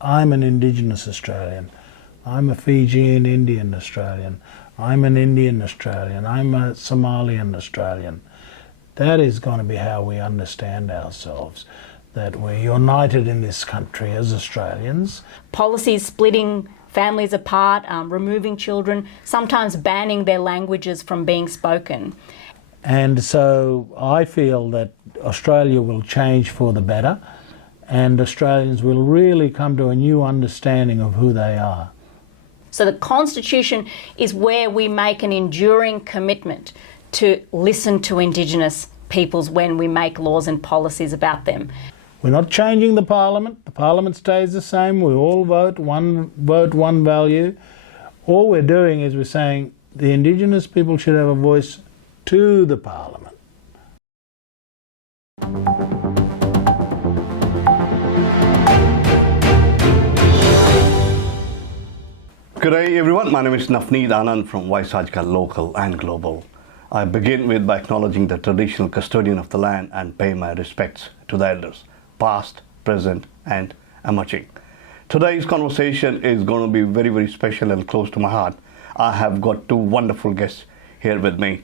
I'm an Indigenous Australian. I'm a Fijian Indian Australian. I'm an Indian Australian. I'm a Somalian Australian. That is going to be how we understand ourselves, that we're united in this country as Australians. Policies splitting families apart, removing children, sometimes banning their languages from being spoken. And so I feel that Australia will change for the better, and Australians will really come to a new understanding of who they are. So the Constitution is where we make an enduring commitment to listen to Indigenous peoples when we make laws and policies about them. We're not changing the Parliament. The Parliament stays the same. We all vote, one value. All we're doing is we're saying the Indigenous people should have a voice to the Parliament. Good day everyone, my name is Navneet Anand from aajKal Local and Global. I begin with by acknowledging the traditional custodian of the land and pay my respects to the elders, past, present and emerging. Today's conversation is going to be very, very special and close to my heart. I have got two wonderful guests here with me,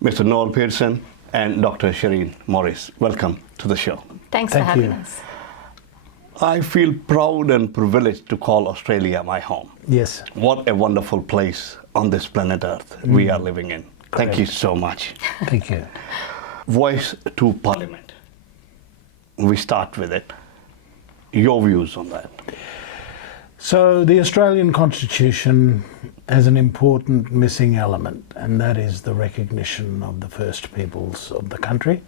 Mr. Noel Pearson and Dr. Shireen Morris. Welcome to the show. Thanks for having us. I feel proud and privileged to call Australia my home. Yes. What a wonderful place on this planet Earth we are living in. Thank you so much. Thank you. Voice to Parliament. We start with it. Your views on that? So the Australian Constitution has an important missing element, and that is the recognition of the First Peoples of the country.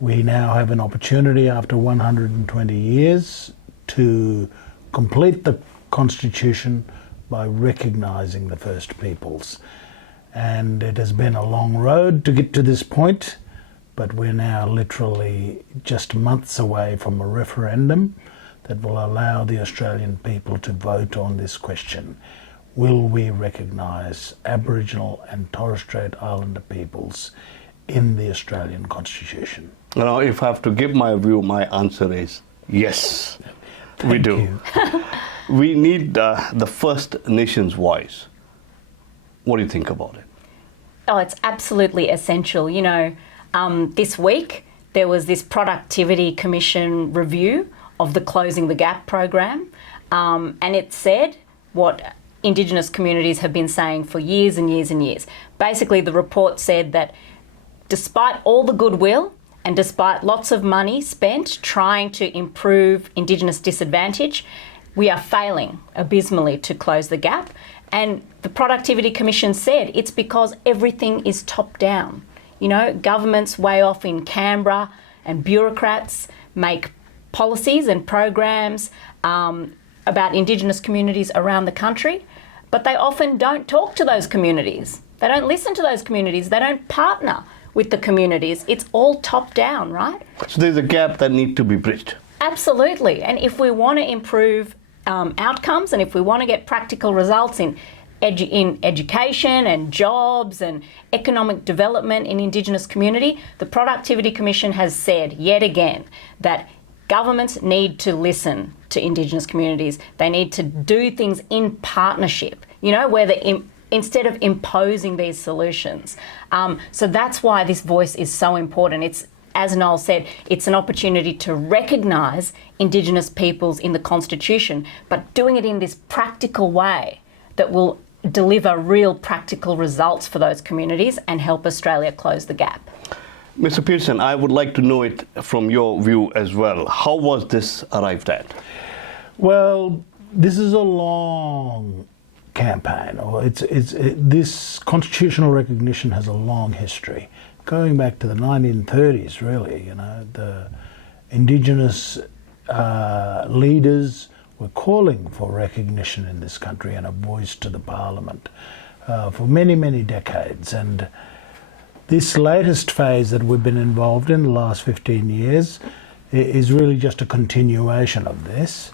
We now have an opportunity after 120 years to complete the Constitution by recognising the First Peoples. And it has been a long road to get to this point, but we're now literally just months away from a referendum that will allow the Australian people to vote on this question. Will we recognise Aboriginal and Torres Strait Islander peoples in the Australian Constitution? Now, if I have to give my view, my answer is yes, we do. We need the First Nations voice. What do you think about it? Oh, it's absolutely essential. You know, this week there was this Productivity Commission review of the Closing the Gap program, and it said what Indigenous communities have been saying for years and years and years. Basically, the report said that despite all the goodwill and despite lots of money spent trying to improve Indigenous disadvantage, we are failing abysmally to close the gap. And the Productivity Commission said it's because everything is top down. You know, governments way off in Canberra and bureaucrats make policies and programs about Indigenous communities around the country, but they often don't talk to those communities. They don't listen to those communities. They don't partner with the communities. It's all top down, right? So there's a gap that needs to be bridged. Absolutely. And if we want to improve outcomes, and if we want to get practical results in education and jobs and economic development in Indigenous community, the Productivity Commission has said yet again that governments need to listen to Indigenous communities. They need to do things in partnership, you know, where instead of imposing these solutions. So that's why this voice is so important. It's, as Noel said, it's an opportunity to recognise Indigenous peoples in the Constitution, but doing it in this practical way that will deliver real practical results for those communities and help Australia close the gap. Mr. Pearson, I would like to know it from your view as well. How was this arrived at? Well, this is a long campaign, or this constitutional recognition has a long history, going back to the 1930s. Really, you know, the Indigenous leaders were calling for recognition in this country and a voice to the Parliament for many, many decades. And this latest phase that we've been involved in the last 15 years is really just a continuation of this.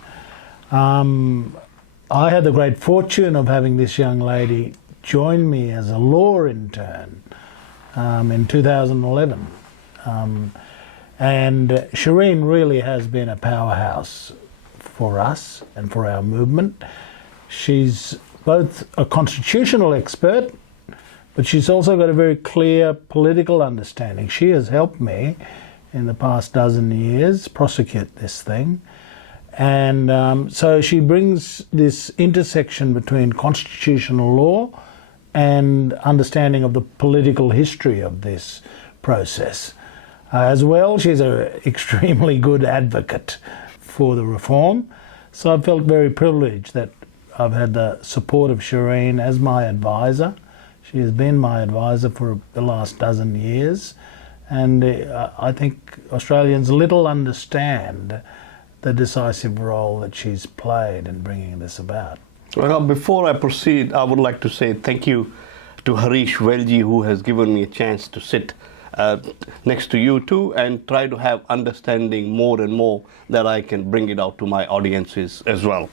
I had the great fortune of having this young lady join me as a law intern in 2011. And Shireen really has been a powerhouse for us and for our movement. She's both a constitutional expert, but she's also got a very clear political understanding. She has helped me in the past dozen years prosecute this thing. And so she brings this intersection between constitutional law and understanding of the political history of this process. As well, she's an extremely good advocate for the reform. So I felt very privileged that I've had the support of Shireen as my advisor. She has been my advisor for the last dozen years. And I think Australians little understand the decisive role that she's played in bringing this about. Well, before I proceed, I would like to say thank you to Harish Velji, who has given me a chance to sit next to you too and try to have understanding more and more that I can bring it out to my audiences as well.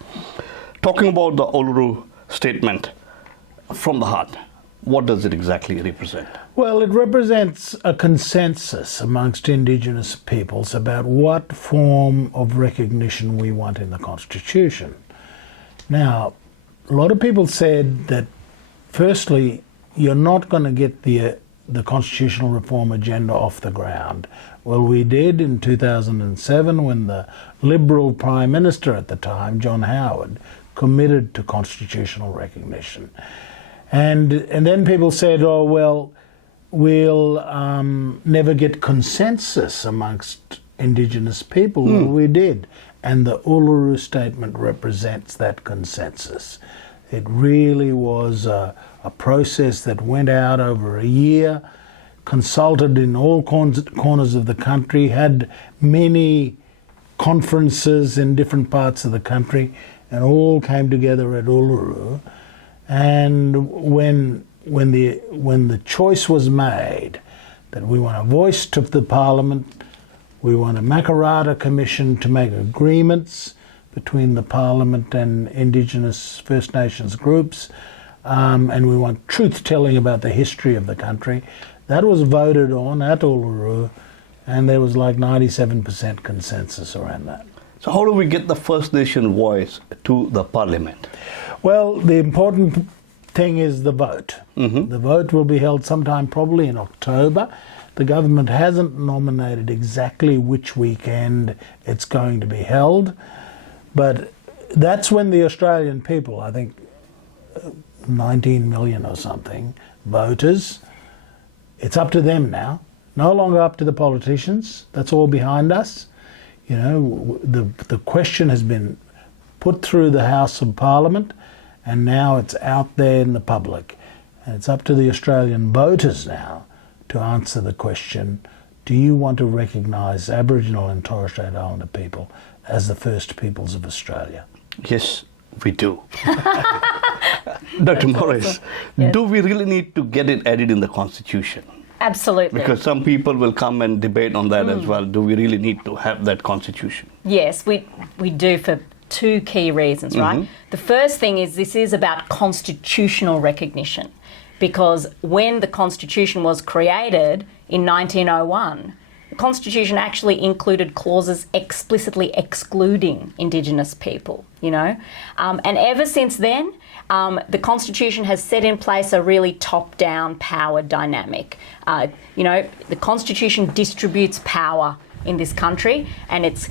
Talking about the Uluru Statement from the heart, what does it exactly represent? Well, it represents a consensus amongst Indigenous peoples about what form of recognition we want in the Constitution. Now, a lot of people said that, firstly, you're not going to get the constitutional reform agenda off the ground. Well, we did in 2007 when the Liberal Prime Minister at the time, John Howard, committed to constitutional recognition. And then people said, oh, well, we'll never get consensus amongst Indigenous people. Well, we did. And the Uluru Statement represents that consensus. It really was a process that went out over a year, consulted in all corners of the country, had many conferences in different parts of the country, and all came together at Uluru. And when the choice was made that we want a voice to the Parliament, we want a Makarrata Commission to make agreements between the Parliament and Indigenous First Nations groups, and we want truth-telling about the history of the country, that was voted on at Uluru, and there was like 97% consensus around that. So how do we get the First Nation voice to the Parliament? Well, the important thing is the vote. The vote will be held sometime probably in October. The government hasn't nominated exactly which weekend it's going to be held, but that's when the Australian people, I think 19 million or something, voters, it's up to them now. No longer up to the politicians. That's all behind us. You know, the question has been put through the House of Parliament, and now it's out there in the public. And it's up to the Australian voters now to answer the question, do you want to recognise Aboriginal and Torres Strait Islander people as the first peoples of Australia? Yes, we do. Dr. Morris, awesome. Yes. Do we really need to get it added in the Constitution? Absolutely. Because some people will come and debate on that as well. Do we really need to have that Constitution? Yes, we do for two key reasons, right? The first thing is this is about constitutional recognition, because when the Constitution was created in 1901, the Constitution actually included clauses explicitly excluding Indigenous people, you know. And ever since then, the Constitution has set in place a really top-down power dynamic. You know, the Constitution distributes power in this country, and it's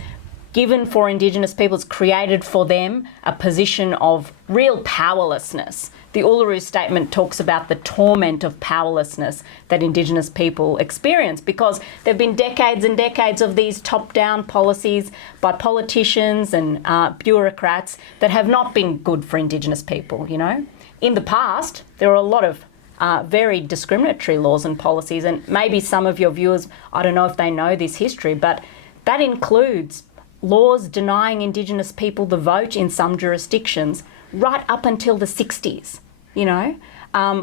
given for Indigenous people, it's created for them a position of real powerlessness. The Uluru Statement talks about the torment of powerlessness that Indigenous people experience, because there have been decades and decades of these top-down policies by politicians and bureaucrats that have not been good for Indigenous people, you know. In the past, there were a lot of very discriminatory laws and policies, and maybe some of your viewers, I don't know if they know this history, but that includes laws denying Indigenous people the vote in some jurisdictions right up until the 60s, you know.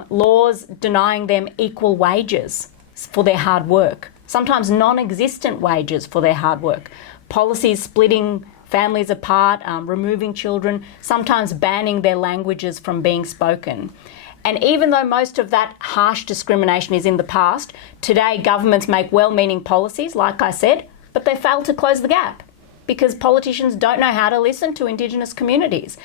Laws denying them equal wages for their hard work, sometimes non-existent wages for their hard work, policies splitting families apart, removing children, sometimes banning their languages from being spoken. And even though most of that harsh discrimination is in the past, today governments make well-meaning policies, like I said, but they fail to close the gap. because politicians don't know how to listen to Indigenous communities.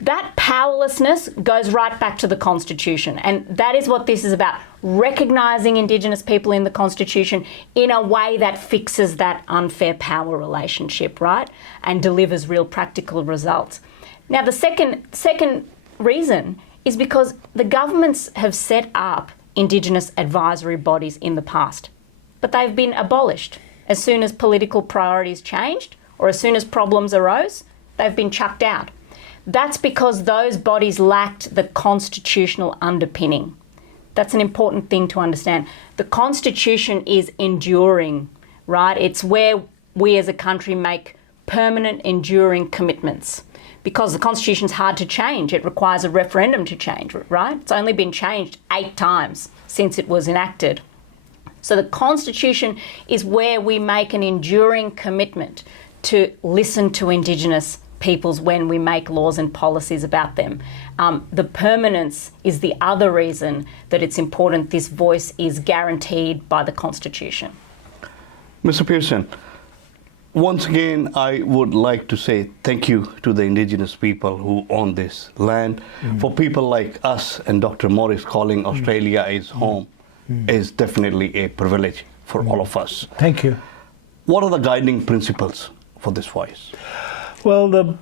That powerlessness goes right back to the Constitution, and that is what this is about, recognising Indigenous people in the Constitution in a way that fixes that unfair power relationship, right, and delivers real practical results. Now, the second reason is because the governments have set up Indigenous advisory bodies in the past, but they've been abolished. As soon as political priorities changed or as soon as problems arose, they've been chucked out. That's because those bodies lacked the constitutional underpinning. That's an important thing to understand. The Constitution is enduring, right? It's where we as a country make permanent, enduring commitments. Because the Constitution's hard to change. It requires a referendum to change, right? It's only been changed 8 times since it was enacted. So the Constitution is where we make an enduring commitment to listen to Indigenous peoples when we make laws and policies about them. The permanence is the other reason that it's important this voice is guaranteed by the Constitution. Mr. Pearson, once again, I would like to say thank you to the Indigenous people who own this land. For people like us and Dr. Morris calling Australia his home is definitely a privilege for all of us. Thank you. What are the guiding principles for this voice? Well, the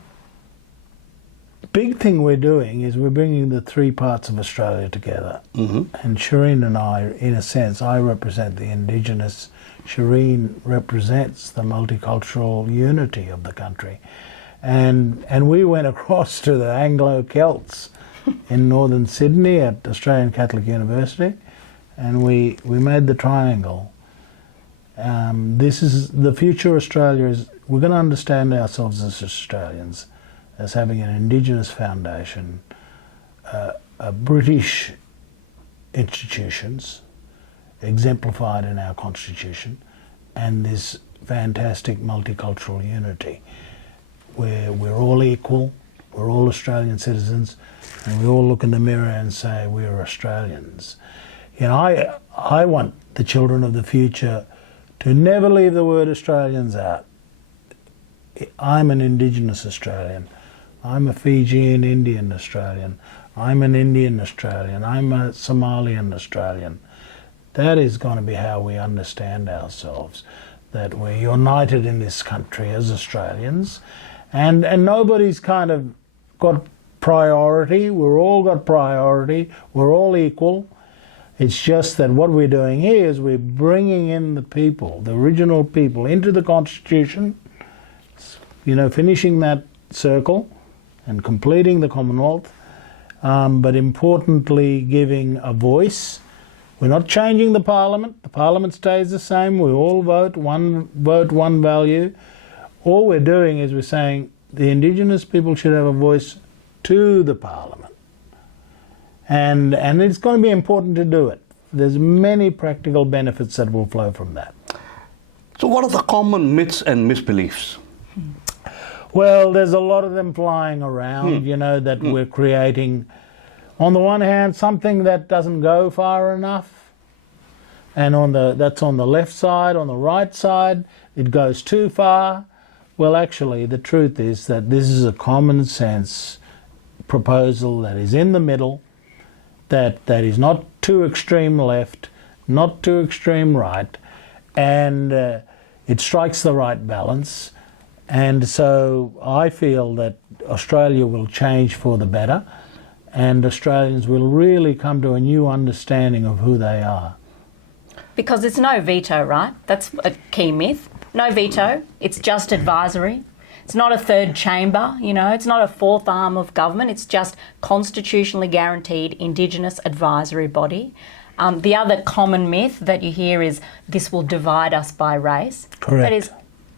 big thing we're doing is we're bringing the 3 parts of Australia together. And Shireen and I, in a sense, I represent the Indigenous. Shireen represents the multicultural unity of the country. And we went across to the Anglo-Celts in northern Sydney at Australian Catholic University, and we made the triangle. This is the future Australia. We're going to understand ourselves as Australians as having an Indigenous foundation, a British institutions exemplified in our Constitution, and this fantastic multicultural unity where we're all equal, we're all Australian citizens, and we all look in the mirror and say we're Australians. You know, I want the children of the future to never leave the word Australians out. I'm an Indigenous Australian. I'm a Fijian Indian Australian. I'm an Indian Australian. I'm a Somalian Australian. That is going to be how we understand ourselves, that we're united in this country as Australians, and nobody's kind of got priority. We're all got priority. We're all equal. It's just that what we're doing here is we're bringing in the people, the original people, into the Constitution, you know, finishing that circle and completing the Commonwealth, but importantly giving a voice. We're not changing the Parliament. The Parliament stays the same. We all vote, one value. All we're doing is we're saying the Indigenous people should have a voice to the Parliament. And it's going to be important to do it. There's many practical benefits that will flow from that. So what are the common myths and misbeliefs? Well, there's a lot of them flying around, you know, that we're creating. On the one hand, something that doesn't go far enough, and that's on the left side. On the right side, it goes too far. Well, actually, the truth is that this is a common sense proposal that is in the middle, that is not too extreme left, not too extreme right, and it strikes the right balance. And so I feel that Australia will change for the better, and Australians will really come to a new understanding of who they are. Because it's no veto, right? That's a key myth. No veto. It's just advisory. It's not a third chamber, you know, it's not a fourth arm of government. It's just constitutionally guaranteed Indigenous advisory body. The other common myth that you hear is this will divide us by race. Correct. That is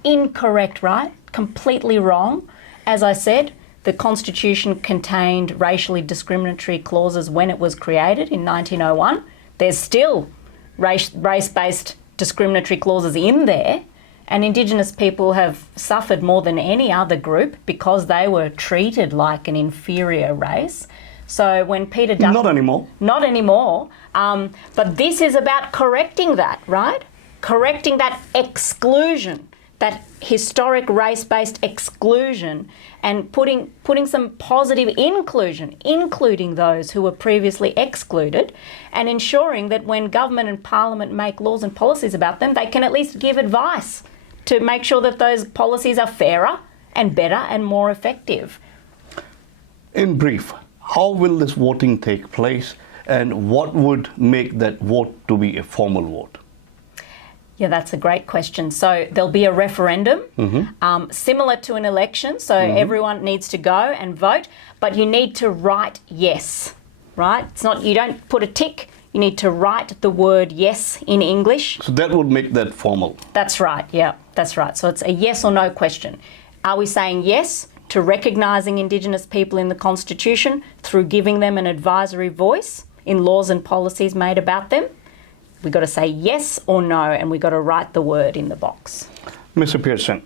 incorrect, right? Completely wrong. As I said, the Constitution contained racially discriminatory clauses when it was created in 1901. There's still race-based discriminatory clauses in there, and Indigenous people have suffered more than any other group because they were treated like an inferior race. So when Peter Duff... Not anymore. Not anymore. But this is about correcting that, right? Correcting that exclusion that historic race-based exclusion and putting some positive inclusion, including those who were previously excluded, and ensuring that when government and parliament make laws and policies about them, they can at least give advice to make sure that those policies are fairer and better and more effective. In brief, how will this voting take place, and what would make that vote to be a formal vote? Yeah, that's a great question. So there'll be a referendum, similar to an election. So everyone needs to go and vote, but you need to write yes, right? It's not, you don't put a tick, you need to write the word yes in English. So that would make that formal. That's right, yeah, that's right. So it's a yes or no question. Are we saying yes to recognising Indigenous people in the Constitution through giving them an advisory voice in laws and policies made about them? We've got to say yes or no, and we've got to write the word in the box. Mr. Pearson,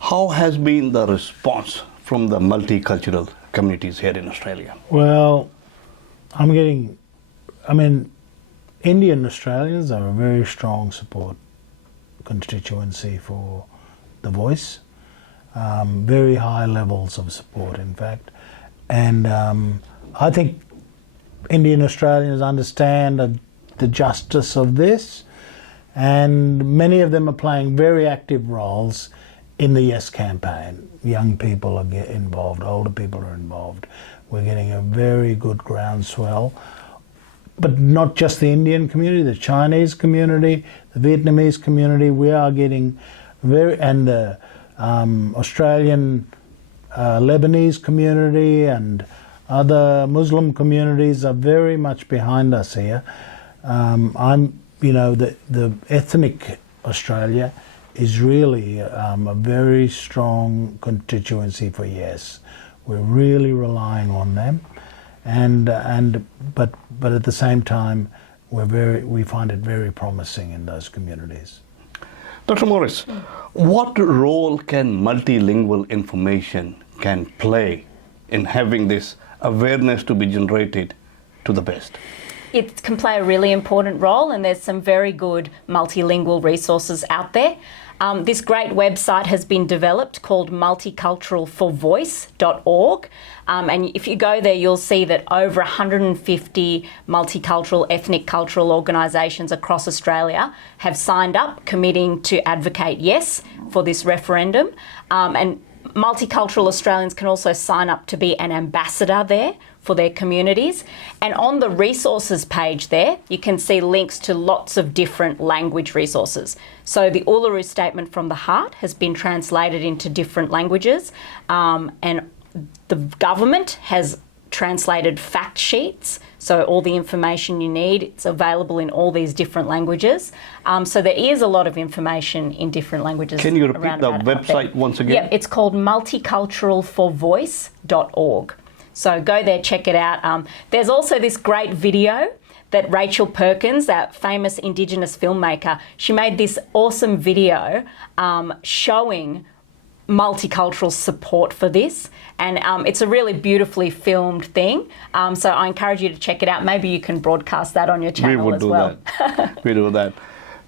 how has been the response from the multicultural communities here in Australia? Well, Indian Australians are a very strong support constituency for the voice. Very high levels of support, in fact. And I think Indian Australians understand the justice of this, and many of them are playing very active roles in the Yes campaign. Young people are involved, older people are involved. We're getting a very good groundswell. But not just the Indian community, the Chinese community, the Vietnamese community, we are getting and the Australian Lebanese community and other Muslim communities are very much behind us here. The ethnic Australia is really a very strong constituency for Yes. We're really relying on them, but at the same time, we find it very promising in those communities. Dr. Morris, what role can multilingual information can play in having this awareness to be generated to the best? It can play a really important role, and there's some very good multilingual resources out there. This great website has been developed called multiculturalforvoice.org. And if you go there, you'll see that over 150 multicultural, ethnic cultural organisations across Australia have signed up, committing to advocate yes for this referendum. And multicultural Australians can also sign up to be an ambassador there for their communities. And on the resources page there, you can see links to lots of different language resources. So the Uluru Statement from the Heart has been translated into different languages, and the government has translated fact sheets. So all the information you need, it's available in all these different languages. So there is a lot of information in different languages. Can you repeat the website once again? Yeah, it's called multiculturalforvoice.org. So go there, check it out. There's also this great video that Rachel Perkins, that famous Indigenous filmmaker, she made this awesome video showing multicultural support for this, and it's a really beautifully filmed thing. So I encourage you to check it out. Maybe you can broadcast that on your channel as well. We do that.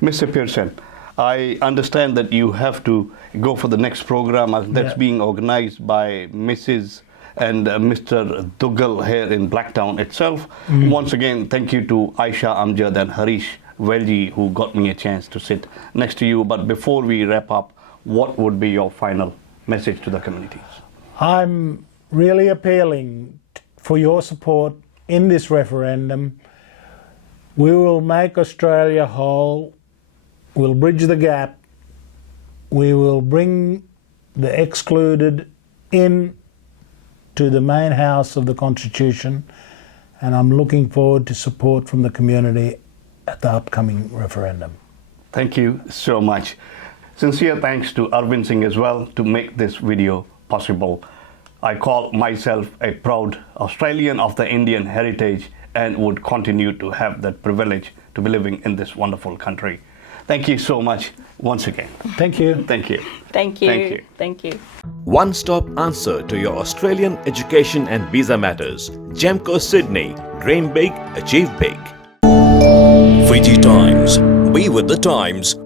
Mr. Pearson, I understand that you have to go for the next program that's being organized by Mrs. and Mr. Dougal here in Blacktown itself. Once again, thank you to Aisha Amjad and Harish Velji, who got me a chance to sit next to you. But before we wrap up, what would be your final message to the communities? I'm really appealing for your support in this referendum. We will make Australia whole. We'll bridge the gap. We will bring the excluded in to the main house of the Constitution, and I'm looking forward to support from the community at the upcoming referendum. Thank you so much. Sincere thanks to Arvind Singh as well to make this video possible. I call myself a proud Australian of the Indian heritage and would continue to have that privilege to be living in this wonderful country. Thank you so much once again. Thank you. Thank you. Thank you. Thank you. Thank you. One-stop answer to your Australian education and visa matters. Gemco Sydney. Dream big, achieve big. Fiji Times. Be with the times.